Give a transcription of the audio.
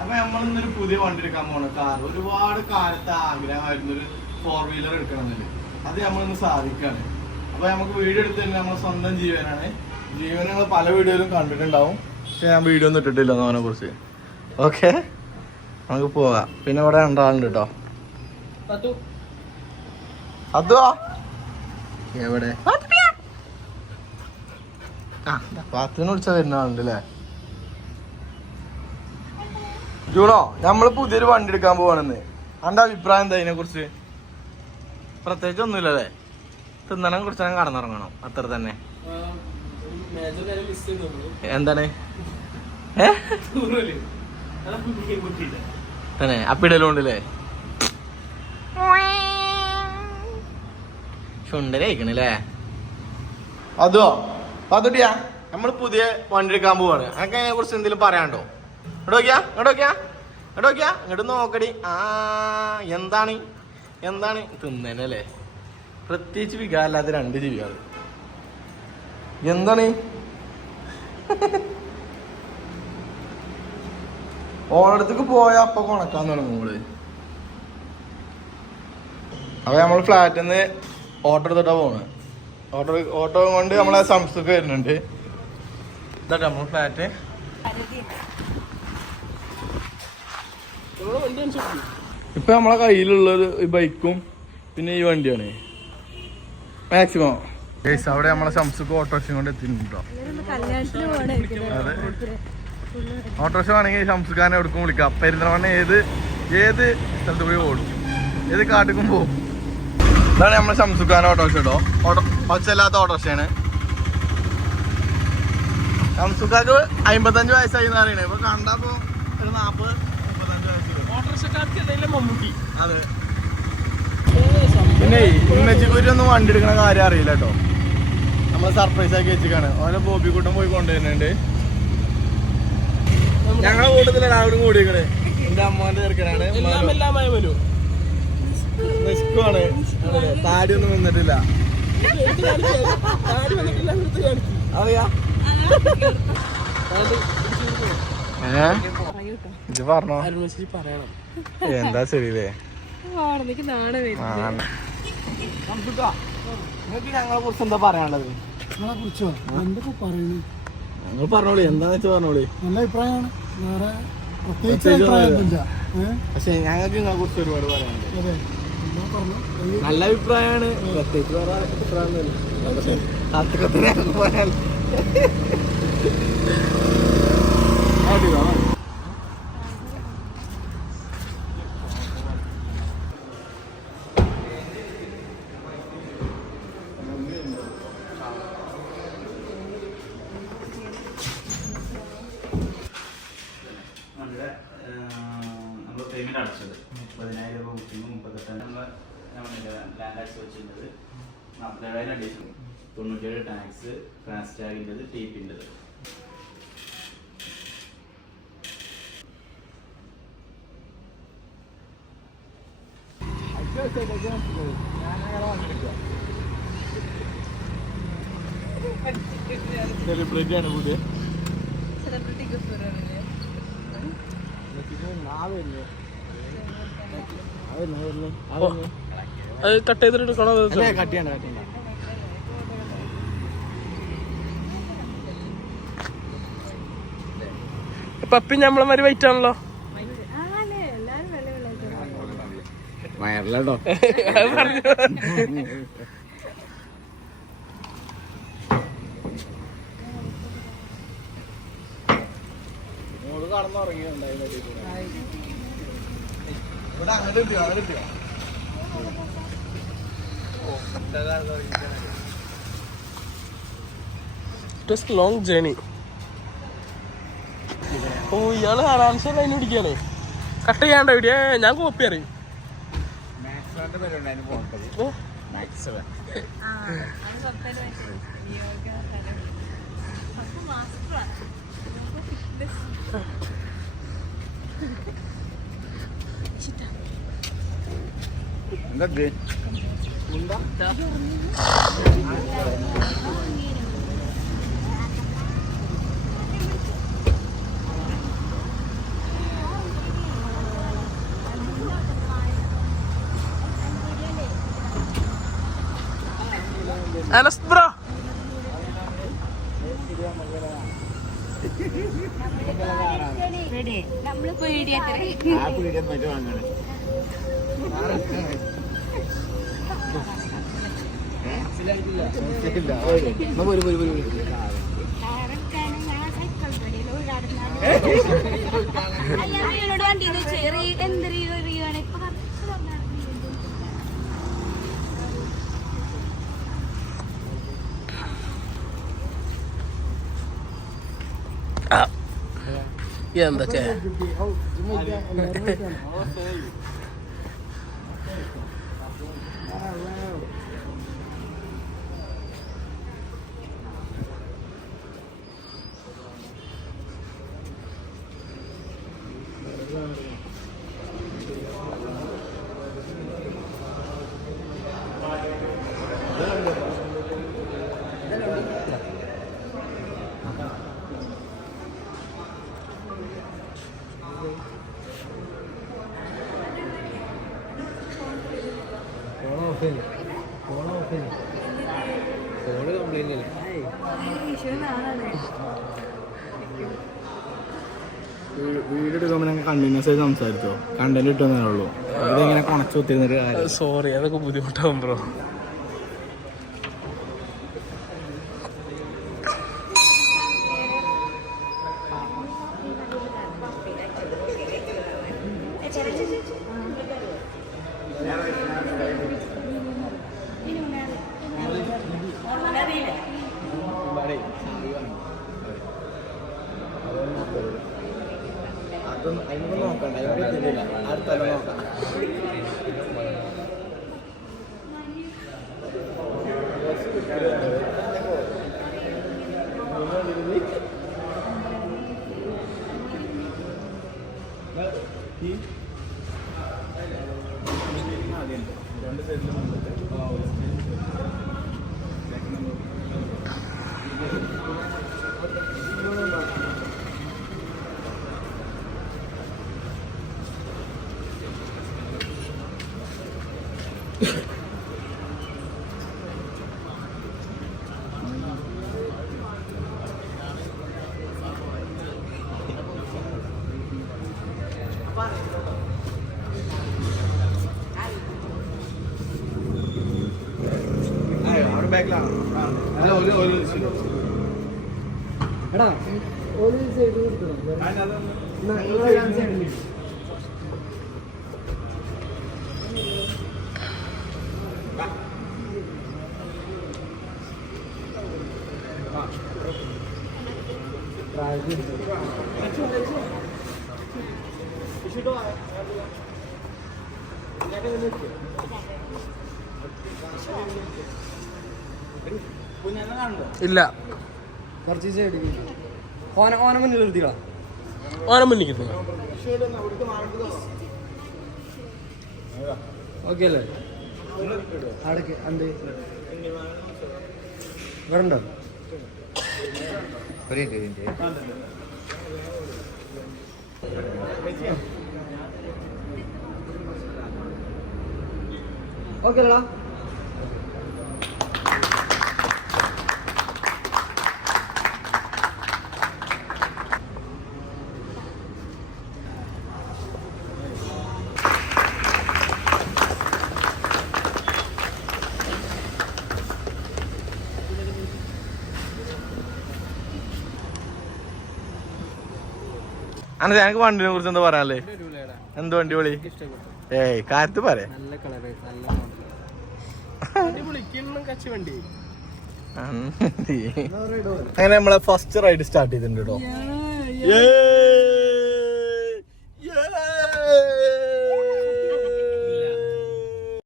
അപ്പൊ നമ്മളിന്നൊരു പുതിയ വണ്ടി എടുക്കാൻ പോണ കാർ. ഒരുപാട് കാലത്തെ ആഗ്രഹമായിരുന്നു ഒരു 4-വീലർ എടുക്കണമെന്നില്ല. അത് നമ്മളിന്ന് സാധിക്കാണ്. അപ്പൊ നമുക്ക് വീഡിയോ എടുത്ത് തന്നെ നമ്മളെ സ്വന്തം ജീവനാണ്. ജീവൻ നിങ്ങൾ പല വീഡിയോയിലും കണ്ടിട്ടുണ്ടാവും, പക്ഷെ ഞാൻ വീഡിയോ ഒന്നും ഇട്ടിട്ടില്ല അവനെ കുറിച്ച്. ഓക്കെ, നമുക്ക് പോകാം. പിന്നെ ഇവിടെ രണ്ടാളുണ്ട് കേട്ടോ. അതുവാ എവിടെ പാത്തിനെ വിളിച്ചാ വരുന്ന ആളുണ്ട് അല്ലേ? ജൂണോ, നമ്മള് പുതിയൊരു വണ്ടി എടുക്കാൻ പോവാണെന്ന്. അന്റെ അഭിപ്രായം എന്താ ഇതിനെ കുറിച്ച്? പ്രത്യേകിച്ച് ഒന്നുമില്ലല്ലേ, തിന്നണം കുറിച്ചാൽ കടന്നിറങ്ങണം, അത്ര തന്നെ. എന്താണ് തന്നെ അപ്പിടലും ഉണ്ടല്ലേ? ചുണ്ടരയിക്കണല്ലേ? അതോ പതുട്ടിയാ, നമ്മള് പുതിയ വണ്ടി എടുക്കാൻ പോവാണ്. എനിക്ക് അതിനെ കുറിച്ച് എന്തെങ്കിലും പറയാണ്ടോ? ഇങ്ങോട്ട് നോക്കടി. എന്താണ് എന്താണ് തിന്നല്ലേ? പ്രത്യേകിച്ച് വികാരമില്ലാത്ത 2 ജീവികള്. എന്താണ് ഓണടത്തേക്ക് പോയാ അപ്പൊ കൊണക്കാൻ തുടങ്ങും നമ്മള്. അപ്പൊ നമ്മള് ഫ്ലാറ്റിൽ നിന്ന് ഓട്ടോ എടുത്തിട്ടാ പോണ്. ഓട്ടോ കൊണ്ട് നമ്മളെ സംസ്ഥക്ക് വരുന്നുണ്ട്. ഇതാ നമ്മള് ഫ്ലാറ്റ്. ഇപ്പൊ നമ്മളെ കയ്യിലുള്ളത് ഈ ബൈക്കും പിന്നെ ഈ വണ്ടിയാണ് മാക്സിമം. അവിടെ നമ്മളെ സംസ്ഥക്ക് ഓട്ടോറിക്ഷ കൊണ്ട് എത്തിയിട്ടുണ്ടോ? അതെ, ഓട്ടോറിക്ഷ വേണമെങ്കിൽ സംസ്കാരം എവിടേക്കും വിളിക്കാം. പെരുന്തൽമണ്ണ ഏത് സ്ഥലത്ത് പോയി ഓടും, ഏത് കാട്ടിക്കും പോകും. ഇതാണ് നമ്മളെ സംസുഖാന ഓട്ടോറിക്ഷ കേട്ടോ. ഒച്ചല്ലാത്ത ഓട്ടോറിക്ഷയാണ്. സംസുഖാക്ക് 55 വയസ്സായി എന്ന് പറയുന്നത്. ഇപ്പൊ കണ്ടപ്പോ ഒരു 40-35 വയസ്സ്. അതെ. പിന്നെ ഉമ്മച്ചിക്കൂരി ഒന്നും വണ്ടി എടുക്കണ കാര്യം അറിയില്ല കേട്ടോ. നമ്മൾ സർപ്രൈസ് ആക്കി വെച്ചിക്കാണ്. ഓനെ ബോബിക്കൂട്ടം പോയി കൊണ്ടുവരുന്നുണ്ട്. ഞങ്ങളെ കൂട്ടത്തില് എല്ലാവരും കൂടിക്കണേ. എന്റെ അമ്മോന്റെ ചെറുക്കനാണ്. നിഷ്കാണ്. താടി ഒന്നും വന്നിട്ടില്ല. അറിയാ ഇത് പറഞ്ഞോ? എന്താ ശരിയല്ലേ? നിങ്ങൾക്ക് ഞങ്ങളെ കുറിച്ച് എന്താ പറയാനുള്ളത്? ഞങ്ങൾ പറഞ്ഞോളി, എന്താന്ന് വെച്ചാൽ പറഞ്ഞോളി. നല്ല അഭിപ്രായമാണ്, പക്ഷെ ഞങ്ങൾക്ക് നിങ്ങളെ കുറിച്ച് ഒരുപാട് പറയാനുണ്ട്. നല്ല അഭിപ്രായമാണ്, പ്രത്യേകിച്ച് വേറെ അഭിപ്രായമൊന്നുമില്ല. കത്തിക്കത്തിന് പറയാൻ നമ്മൾ പേയ്മെന്റ് അടച്ചത് 30,000 രൂപ ബുക്കിംഗ്, 38 ലാൻഡ് ടാക്സ് വെച്ചിരുന്നത്, 47,000 അഡീഷണൽ, 97 ടാക്സ്, ഫാസ്റ്റാഗിൻ്റെത്, ടീപ്പിൻ്റെത്. സെലിബ്രിറ്റി ആണ് പുതിയ. കട്ട് ചെയ്തിട്ടെടുക്കണോ? കട്ട് ചെയ്യണ്ട. പപ്പി നമ്മളെ മാതിരി വൈറ്റ് ആണല്ലോ. വയറിലോ കടന്നുറങ്ങിയുണ്ടായിരുന്നു. Long journey. ഓ, ഇയാള് ആരാംശ ലൈൻ പിടിക്കാണ്. കട്ട് ചെയ്യാണ്ട വീഡിയോ ഞാൻ കോപ്പി അറിയും. എന്താ അനസ് ബ്രോ എന്തൊക്കെ വീഡിയോ എടുക്കുമ്പോൾ ഞങ്ങൾ കണ്ടിന്യൂസ് ആയി സംസാരിച്ചോ കണ്ടന്റ് ഇട്ടേ ഉള്ളൂ അതിങ്ങനെ കൊണച്ചു കുത്തിരുന്നൊരു കാര്യം. സോറി അതൊക്കെ ബുദ്ധിമുട്ടാവും ബ്രോ. അതൊന്നും അതിനൊന്നും നോക്കണ്ട, അതിനോട് എത്തുന്നില്ല. അടുത്തല്ല നോക്കാം. രണ്ട് സൈഡിലും അവിടെ ബാക്കിലാണ്. എടാ ഒരു സൈഡ് കൊടുക്കണം. ഇല്ല കുറച്ച് സൈഡ് ഓന മുന്നിൽ നിർത്തിക്കളാം. ഓനെ മുന്നിക്കുന്നു. ഓക്കെ അല്ലേ? അടക്ക് എന്ത് ഇവിടെ ഉണ്ടോ? ഓക്കെ അല്ല അനസ് എനിക്ക് വണ്ടിനെ കുറിച്ച് എന്താ പറയാനല്ലേ? എന്ത് വണ്ടി വിളി? ഏയ് കാര്യത്ത് പറയാ. നല്ല കളറ് നല്ല അങ്ങനെ നമ്മളെ ഫസ്റ്റ് റൈഡ് സ്റ്റാർട്ട് ചെയ്തിട്ടുണ്ട് കേട്ടോ.